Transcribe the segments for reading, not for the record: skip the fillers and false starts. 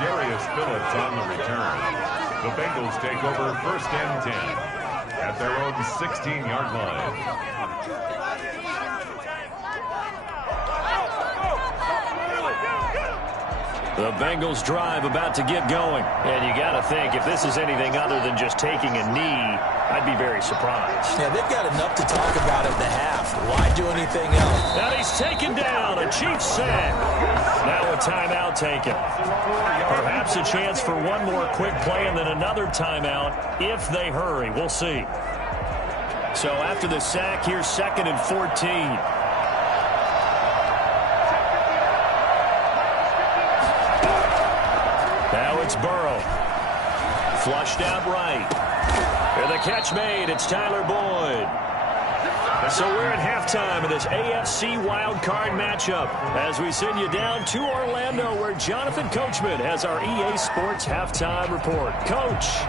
On the return, the Bengals take over 1st and 10 at their own 16-yard line. The Bengals drive about to get going. And you got to think, if this is anything other than just taking a knee, I'd be very surprised. Yeah, they've got enough to talk about at the half. Why do anything else? And he's taken down. A Chiefs sack. Now a timeout taken. Perhaps a chance for one more quick play and then another timeout if they hurry. We'll see. So after the sack, here's 2nd and 14. Now it's Burrow. Flushed out right. And the catch made. It's Tyler Boyd. So we're at halftime of this AFC wildcard matchup as we send you down to Orlando where Jonathan Coachman has our EA Sports halftime report. Coach.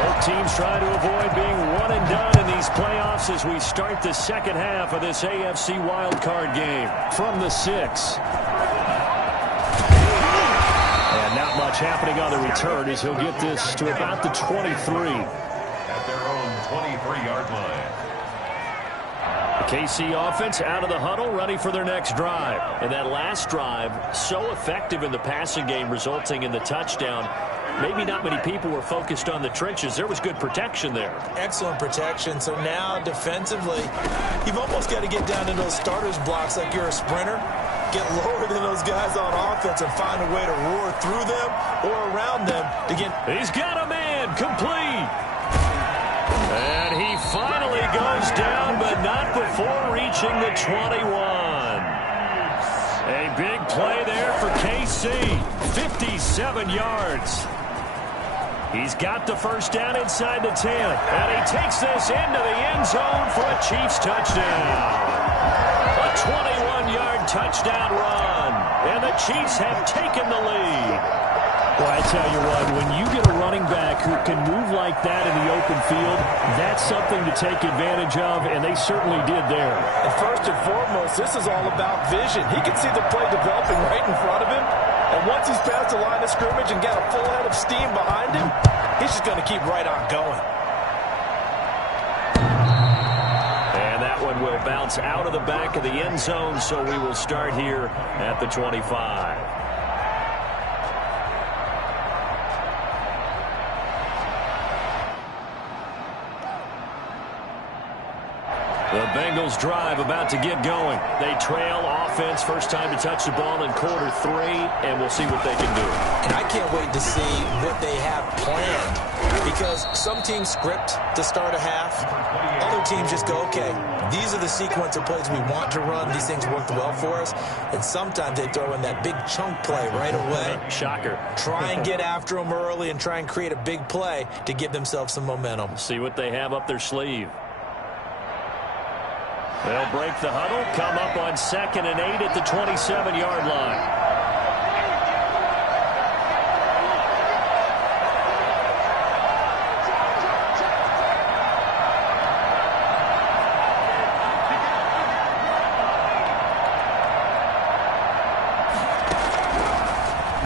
Both teams trying to avoid being one and done in these playoffs as we start the second half of this AFC wildcard game from the 6. And not much happening on the return as he'll get this to about the 23. At their own 23-yard line. The KC offense out of the huddle, ready for their next drive. And that last drive, so effective in the passing game, resulting in the touchdown. Maybe not many people were focused on the trenches. There was good protection there. Excellent protection. So now defensively, you've almost got to get down into those starters blocks like you're a sprinter. Get lower than those guys on offense and find a way to roar through them or around them to get. He's got a man complete. And he finally goes down, but not before reaching the 21. A big play there for KC. 57 yards. He's got the first down inside the 10. And he takes this into the end zone for a Chiefs touchdown. A 21-yard touchdown run. And the Chiefs have taken the lead. Well, I tell you what, when you get a running back who can move like that in the open field, that's something to take advantage of, and they certainly did there. And first and foremost, this is all about vision. He can see the play developing right in front of him, and once he's past the line of scrimmage and got a full head of steam behind him, he's just going to keep right on going. And that one will bounce out of the back of the end zone, so we will start here at the 25. The Bengals drive about to get going. They trail offense, first time to touch the ball in quarter 3, and we'll see what they can do. And I can't wait to see what they have planned, because some teams script to start a half. Other teams just go, okay, these are the sequence of plays we want to run. These things worked well for us. And sometimes they throw in that big chunk play right away. Shocker. Try and get after them early and try and create a big play to give themselves some momentum. See what they have up their sleeve. They'll break the huddle, come up on 2nd and 8 at the 27-yard line.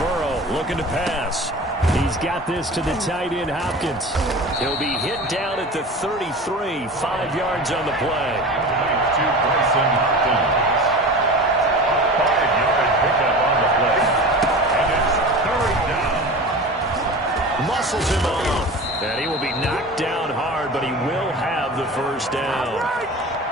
Burrow looking to pass. He's got this to the tight end, Hopkins. He'll be hit down at the 33, 5 yards on the play. To Bryson Hopkins. 5-yard pickup on the play. And it's 3rd down. Muscles him off. And he will be knocked down hard, but he will have the first down.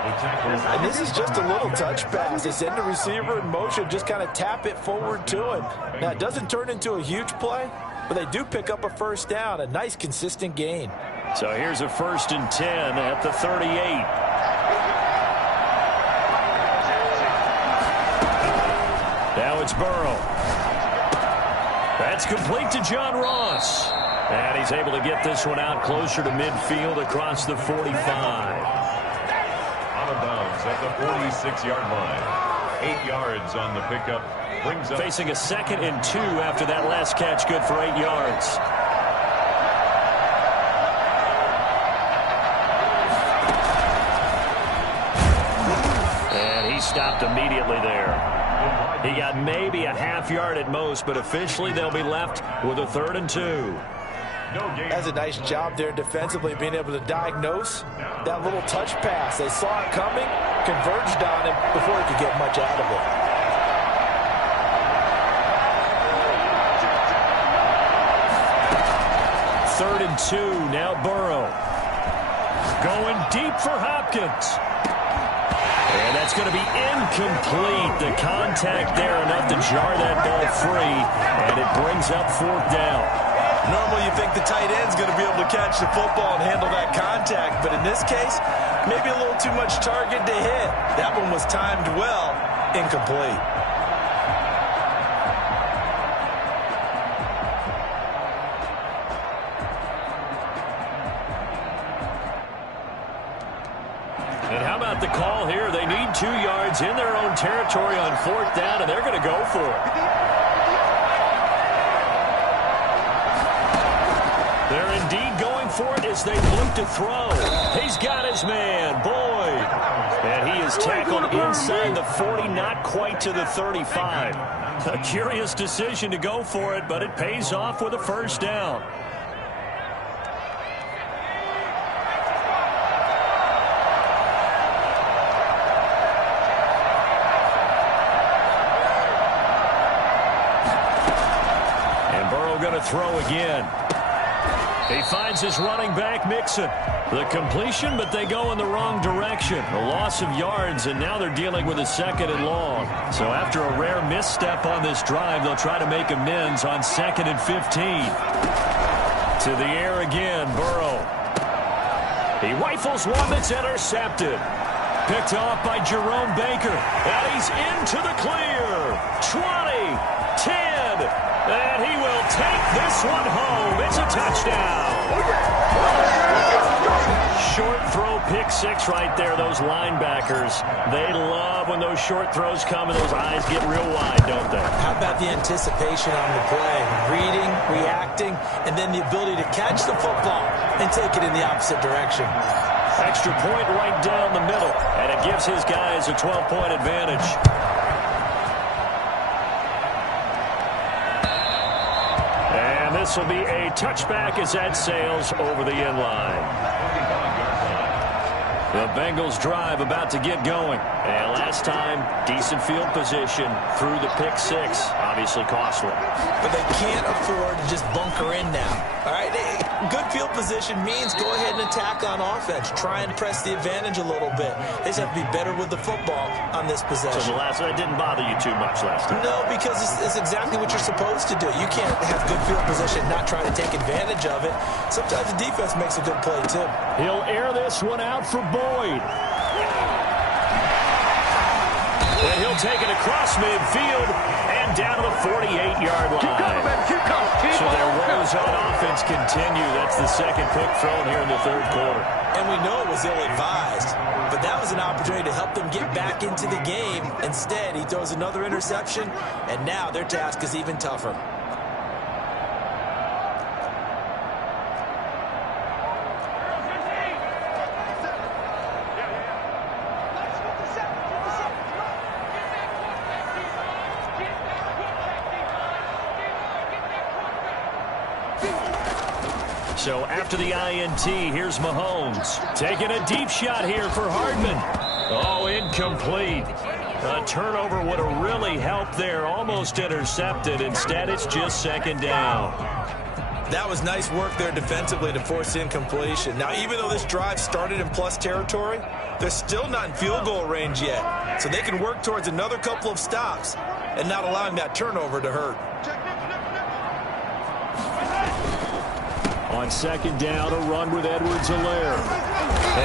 And this is just a little touch pass. They send the receiver in motion, just kind of tap it forward to him. Now, it doesn't turn into a huge play, but they do pick up a first down, a nice, consistent gain. So here's a 1st and 10 at the 38. Now it's Burrow. That's complete to John Ross. And he's able to get this one out closer to midfield across the 45. Out of bounds at the 46-yard line. 8 yards on the pickup. Brings up. Facing a 2nd and 2 after that last catch, good for 8 yards. And he stopped immediately there. He got maybe a half yard at most, but officially they'll be left with a 3rd and 2. That's a nice job there defensively, being able to diagnose that little touch pass. They saw it coming, converged on him before he could get much out of it. Third and 2, now Burrow. Going deep for Hopkins. And that's going to be incomplete. The contact there enough to jar that ball free, and it brings up 4th down. Normally you think the tight end's going to be able to catch the football and handle that contact, but in this case, maybe a little too much target to hit. That one was timed well, incomplete. And how about the call here? They need 2 yards in their own territory on 4th down, and they're going to go for it. They're indeed going for it as they look to throw. He's got his man, Boyd. And he is tackled inside the 40, not quite to the 35. A curious decision to go for it, but it pays off with a 1st down. And Burrow going to throw again. He finds his running back, Mixon. The completion, but they go in the wrong direction. A loss of yards, and now they're dealing with a 2nd and long. So after a rare misstep on this drive, they'll try to make amends on 2nd and 15. To the air again, Burrow. He rifles one that's intercepted. Picked off by Jerome Baker. And he's into the clear. 20, 10, and he will take this one home. It's a touchdown. Short throw, pick 6 right there. Those linebackers, they love when those short throws come and those eyes get real wide, don't they? How about the anticipation on the play? Reading, reacting, and then the ability to catch the football and take it in the opposite direction. Extra point right down the middle, and it gives his guys a 12-point advantage. And this will be a touchback as that sails over the end line. The Bengals drive about to get going. And last time, decent field position through the pick 6. Obviously costly. But they can't afford to just bunker in now. All right, good field position means go ahead and attack on offense. Try and press the advantage a little bit. They just have to be better with the football on this possession. So that didn't bother you too much last time? No, because it's exactly what you're supposed to do. You can't have good field position, not try to take advantage of it. Sometimes the defense makes a good play, too. He'll air this one out for Boyd. And he'll take it across midfield and down to the 48-yard line. So their woes on offense continue. That's the 2nd pick thrown here in the 3rd quarter. And we know it was ill-advised, but that was an opportunity to help them get back into the game. Instead, he throws another interception, and now their task is even tougher. So after the INT, here's Mahomes. Taking a deep shot here for Hardman. Oh, incomplete. A turnover would have really helped there. Almost intercepted. Instead, it's just 2nd down. That was nice work there defensively to force incompletion. Now, even though this drive started in plus territory, they're still not in field goal range yet. So they can work towards another couple of stops and not allowing that turnover to hurt. On 2nd down, a run with Edwards-Helaire.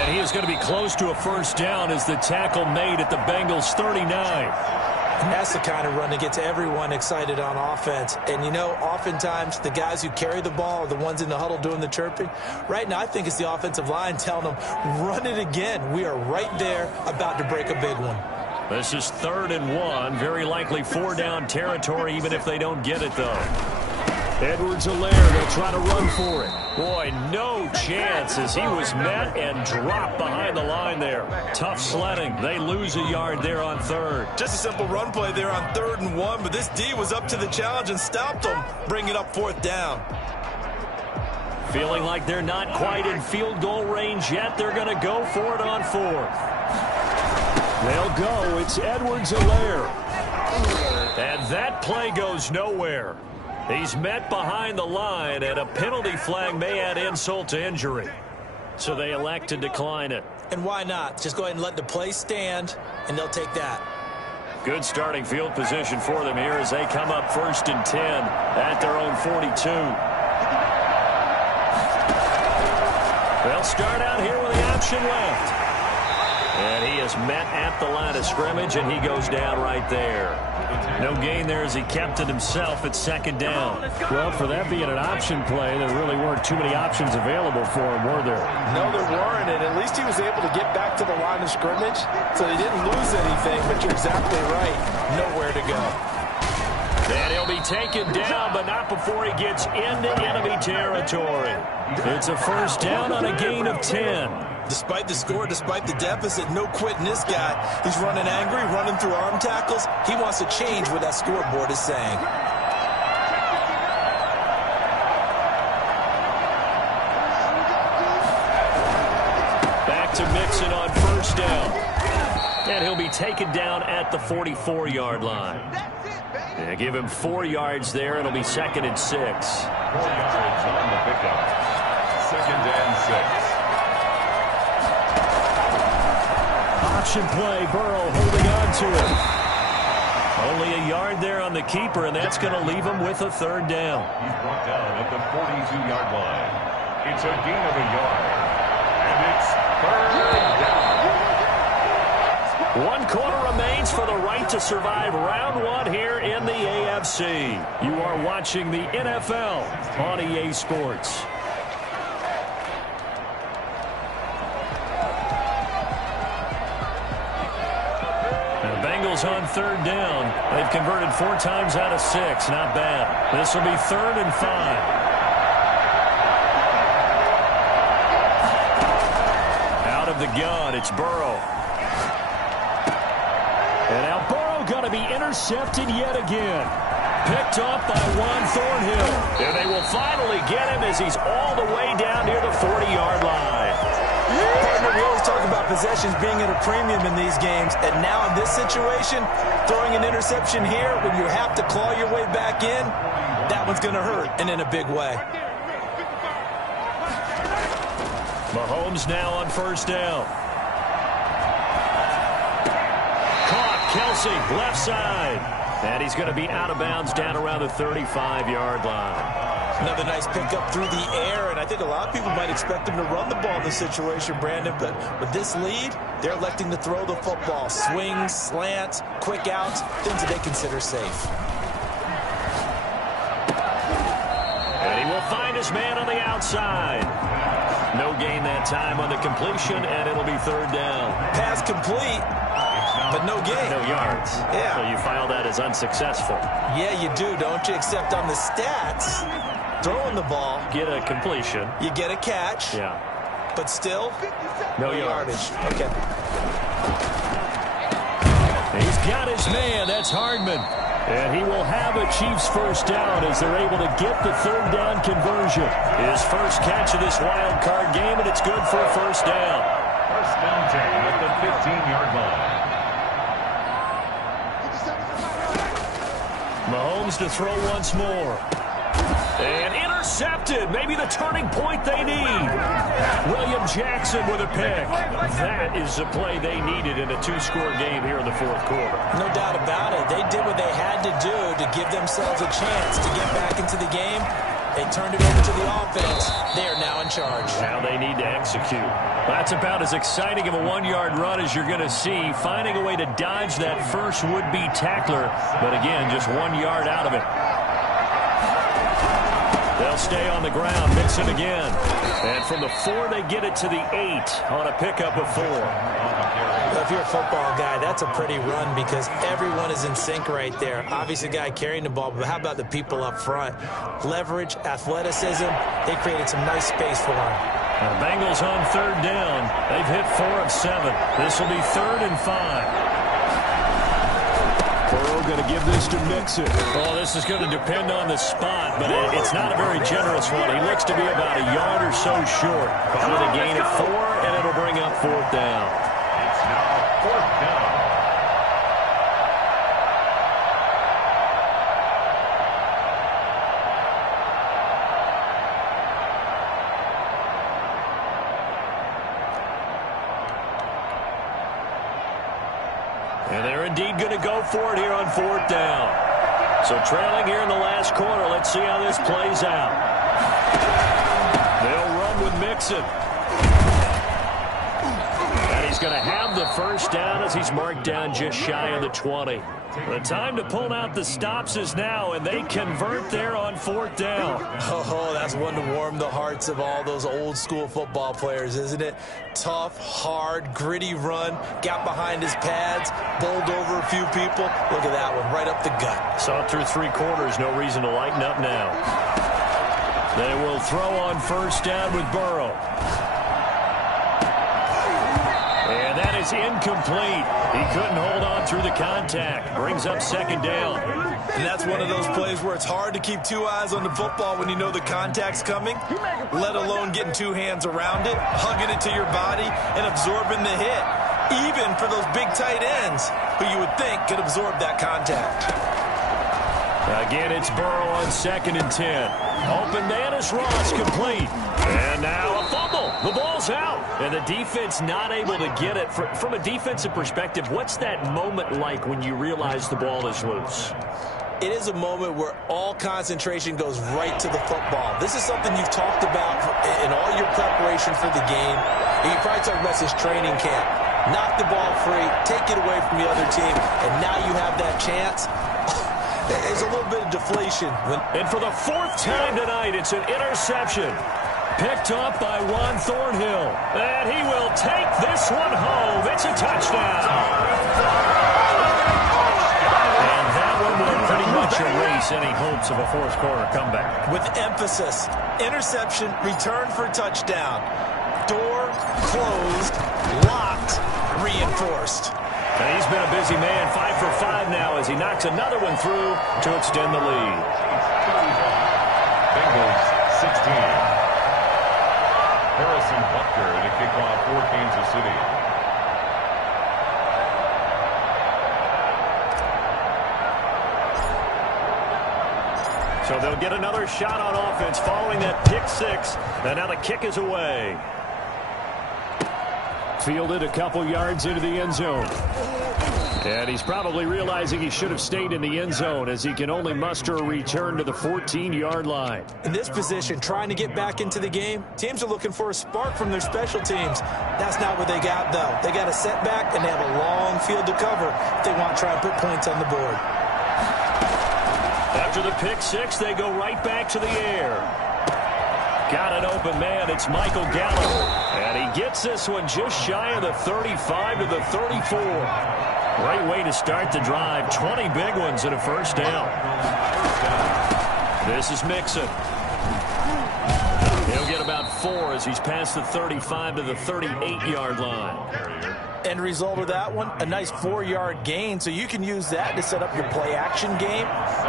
And he is going to be close to a 1st down as the tackle made at the Bengals' 39. And that's the kind of run that gets everyone excited on offense. And, you know, oftentimes the guys who carry the ball are the ones in the huddle doing the chirping. Right now, I think it's the offensive line telling them, run it again. We are right there about to break a big one. This is 3rd and 1. Very likely 4-down territory, even if they don't get it, though. Edwards-Helaire, they'll try to run for it. Boy, no chance as he was met and dropped behind the line there. Tough sledding. They lose a yard there on third. Just a simple run play there on 3rd and 1, but this D was up to the challenge and stopped them, bringing up 4th down. Feeling like they're not quite in field goal range yet. They're going to go for it on 4th. They'll go. It's Edwards-Helaire. And that play goes nowhere. He's met behind the line, and a penalty flag may add insult to injury. So they elect to decline it. And why not? Just go ahead and let the play stand, and they'll take that. Good starting field position for them here as they come up 1st and 10 at their own 42. They'll start out here with the option left. And he is met at the line of scrimmage, and he goes down right there. No gain there as he kept it himself at 2nd down. Well, for that being an option play, there really weren't too many options available for him, were there? No, there weren't, and at least he was able to get back to the line of scrimmage, so he didn't lose anything, but you're exactly right. Nowhere to go. And he'll be taken down, but not before he gets into enemy territory. It's a 1st down on a gain of 10. Despite the score, despite the deficit, no quitting this guy. He's running angry, running through arm tackles. He wants to change what that scoreboard is saying. Back to Mixon on 1st down. And he'll be taken down at the 44-yard line. Yeah, give him 4 yards there. It'll be 2nd and 6. 4 yards on the pickup. 2nd and 6. Option play, Burrow holding on to it. Only a yard there on the keeper, and that's going to leave him with a 3rd down. He's brought down at the 42-yard line. It's a gain of a yard, and it's 3rd down. 1 quarter remains for the right to survive round 1 here in the AFC. You are watching the NFL on EA Sports. Bengals on 3rd down. They've converted 4 times out of 6. Not bad. This will be 3rd and 5. Out of the gun, it's Burrow. And now Burrow going to be intercepted yet again. Picked up by Juan Thornhill. And they will finally get him as he's all the way down near the 40-yard line. Partner, we always talk about possessions being at a premium in these games, and now in this situation, throwing an interception here when you have to claw your way back in, that one's going to hurt, and in a big way. Mahomes now on 1st down. Caught, Kelsey, left side. And he's going to be out of bounds down around the 35-yard line. Another nice pickup through the air, and I think a lot of people might expect him to run the ball in this situation, Brandon, but with this lead, they're electing to throw the football. Swings, slants, quick outs, things that they consider safe. And he will find his man on the outside. No gain that time on the completion, and it'll be 3rd down. Pass complete, but no gain. No yards. Yeah. So you file that as unsuccessful. Yeah, you do, don't you? Except on the stats, throwing the ball. Get a completion. You get a catch. Yeah. But still, no yardage. Okay. He's got his man. That's Hardman. And he will have a Chiefs 1st down as they're able to get the 3rd down conversion. His first catch of this wild card game, and it's good for a 1st down. 1st down 10 at the 15-yard line. Mahomes to throw once more. And intercepted. Maybe the turning point they need. William Jackson with a pick. That is the play they needed in a 2-score game here in the 4th quarter. No doubt about it. They did what they had to do to give themselves a chance to get back into the game. They turned it over to the offense. They are now in charge. Now they need to execute. That's about as exciting of a 1-yard run as you're going to see. Finding a way to dodge that first would-be tackler. But again, just 1 yard out of it. They'll stay on the ground. Mixon again. And from the 4, they get it to the 8 on a pickup of 4. Well, if you're a football guy, that's a pretty run because everyone is in sync right there. Obviously, the guy carrying the ball, but how about the people up front? Leverage, athleticism, they created some nice space for him. The Bengals on 3rd down. They've hit 4 of 7. This will be 3rd and 5. Burrow going to give this to Mixon. Oh, this is going to depend on the spot, but it's not a very generous one. He looks to be about a yard or so short. With a gain of 4, and it'll bring up 4th down. It's now 4th down. And they're indeed going to go for it here on 4th down. So trailing here in the last quarter. Let's see how this plays out. They'll run with Mixon. And he's going to have the 1st down as he's marked down just shy of the 20. The time to pull out the stops is now, and they convert there on 4th down. Oh, that's one to warm the hearts of all those old-school football players, isn't it? Tough, hard, gritty run, got behind his pads, bowled over a few people. Look at that one, right up the gut. Saw it through 3 quarters, no reason to lighten up now. They will throw on 1st down with Burrow. And that is incomplete. He couldn't hold on through the contact. Brings up 2nd down. And that's one of those plays where it's hard to keep 2 eyes on the football when you know the contact's coming, let alone getting 2 hands around it, hugging it to your body, and absorbing the hit, even for those big tight ends who you would think could absorb that contact. Again, it's Burrow on 2nd and 10. Open man is Ross, complete. And now a fumble. The ball's out. And the defense not able to get it. From a defensive perspective, what's that moment like when you realize the ball is loose? It is a moment where all concentration goes right to the football. This is something you've talked about in all your preparation for the game. You probably talked about this training camp. Knock the ball free, take it away from the other team, and now you have that chance. There's a little bit of deflation. And for the 4th time tonight, it's an interception. Picked up by Juan Thornhill. And he will take this one home. It's a touchdown. And that one will pretty much erase any hopes of a 4th quarter comeback. With emphasis, interception, return for touchdown. Door closed, locked, reinforced. And he's been a busy man, 5 for 5 now as he knocks another one through to extend the lead. Bengals 16. Harrison Butker to kick off for Kansas City. So they'll get another shot on offense following that pick 6. And now the kick is away. Fielded a couple yards into the end zone. And he's probably realizing he should have stayed in the end zone as he can only muster a return to the 14-yard line. In this position, trying to get back into the game, teams are looking for a spark from their special teams. That's not what they got, though. They got a setback, and they have a long field to cover if they want to try and put points on the board. After the pick 6, they go right back to the air. Got an open man. It's Michael Gallup. And he gets this one just shy of the 35 to the 34. Great way to start the drive. 20 big ones and a 1st down. This is Mixon. He'll get about 4 as he's past the 35 to the 38-yard line. End result of that one, a nice 4-yard gain, so you can use that to set up your play-action game,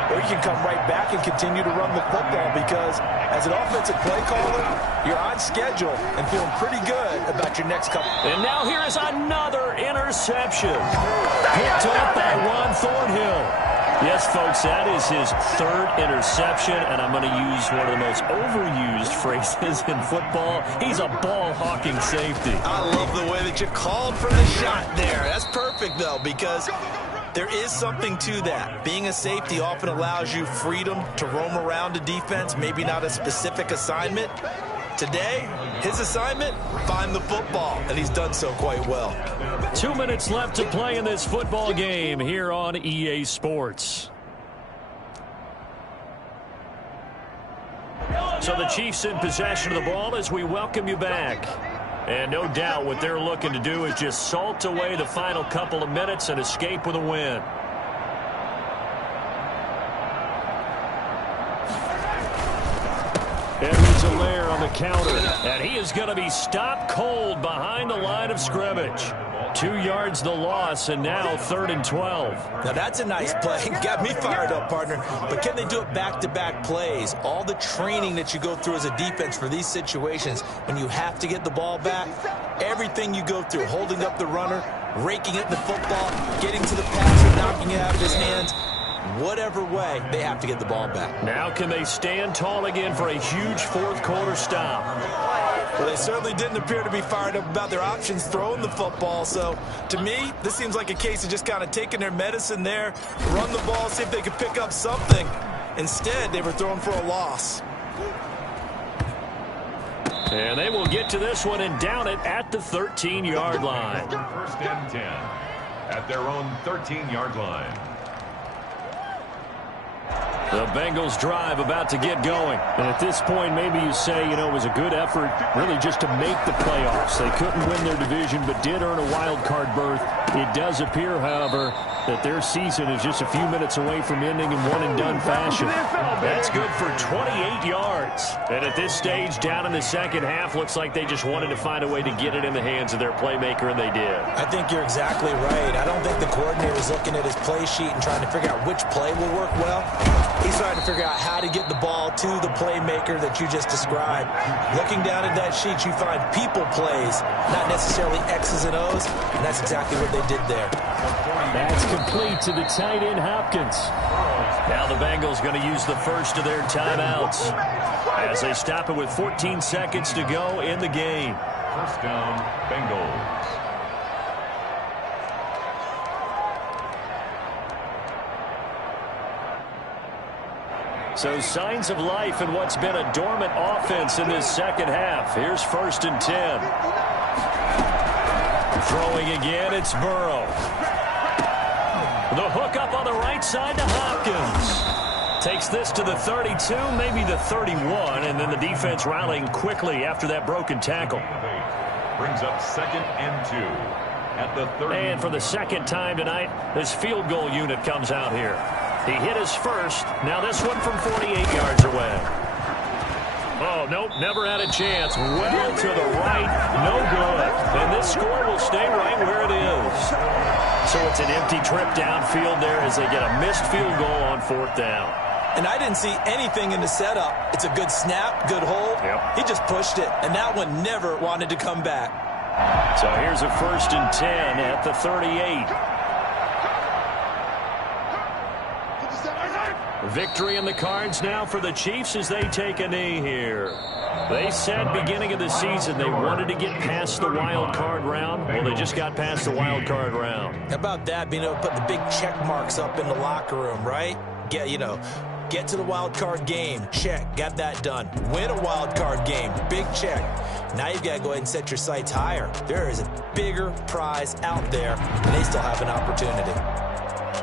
or you can come right back and continue to run the football because as an offensive play caller, you're on schedule and feeling pretty good about your next couple. And now here is another interception. Picked up by Juan Thornhill. Yes, folks, that is his 3rd interception, and I'm going to use one of the most overused phrases in football. He's a ball-hawking safety. I love the way that you called for the shot there. That's perfect, though, because there is something to that. Being a safety often allows you freedom to roam around a defense, maybe not a specific assignment. Today, his assignment, find the football, and he's done so quite well. 2 minutes left to play in this football game here on EA Sports. So the Chiefs in possession of the ball as we welcome you back. And no doubt what they're looking to do is just salt away the final couple of minutes and escape with a win. Edwards-Helaire on the counter. And he is going to be stopped cold behind the line of scrimmage. 2 yards the loss, and now 3rd and 12. Now that's a nice play. Got me fired up, partner. But can they do it back-to-back plays? All the training that you go through as a defense for these situations, when you have to get the ball back, everything you go through, holding up the runner, raking up the football, getting to the passer, knocking it out of his hands, whatever way, they have to get the ball back. Now can they stand tall again for a huge fourth-quarter stop? Well, they certainly didn't appear to be fired up about their options throwing the football. So, to me, this seems like a case of just kind of taking their medicine there, run the ball, see if they could pick up something. Instead, they were throwing for a loss. And they will get to this one and down it at the 13-yard line. 1st and 10 at their own 13-yard line. The Bengals drive about to get going. And at this point, maybe you say, you know, it was a good effort really just to make the playoffs. They couldn't win their division but did earn a wild card berth. It does appear, however, that their season is just a few minutes away from ending in one-and-done fashion. That's good for 28 yards. And at this stage, down in the second half, looks like they just wanted to find a way to get it in the hands of their playmaker, and they did. I think you're exactly right. I don't think the coordinator is looking at his play sheet and trying to figure out which play will work well. He's trying to figure out how to get the ball to the playmaker that you just described. Looking down at that sheet, you find people plays, not necessarily X's and O's, and that's exactly what they did there. That's complete to the tight end, Hopkins. Now the Bengals going to use the first of their timeouts as they stop it with 14 seconds to go in the game. 1st down, Bengals. So signs of life in what's been a dormant offense in this second half. Here's 1st and 10. Throwing again, it's Burrow. The hook up on the right side to Hopkins. Takes this to the 32, maybe the 31, and then the defense rallying quickly after that broken tackle. Brings up 2nd and 2 at the 30. And for the second time tonight, this field goal unit comes out here. He hit his first. Now this one from 48 yards away. Oh, nope, never had a chance. Well to the right, no good. And this score will stay right where it is. So it's an empty trip downfield there as they get a missed field goal on 4th down. And I didn't see anything in the setup. It's a good snap, good hold. Yep. He just pushed it, and that one never wanted to come back. So here's a 1st and 10 at the 38. Victory in the cards now for the Chiefs as they take a knee here. They said beginning of the season they wanted to get past the wild card round. Well, they just got past the wild card round. How about that, being able to put the big check marks up in the locker room, right? Get to the wild card game. Check. Got that done. Win a wild card game. Big check. Now you've got to go ahead and set your sights higher. There is a bigger prize out there, and they still have an opportunity.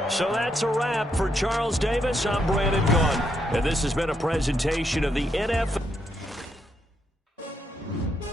So that's a wrap for Charles Davis. I'm Brandon Gaudin, and this has been a presentation of the NFL.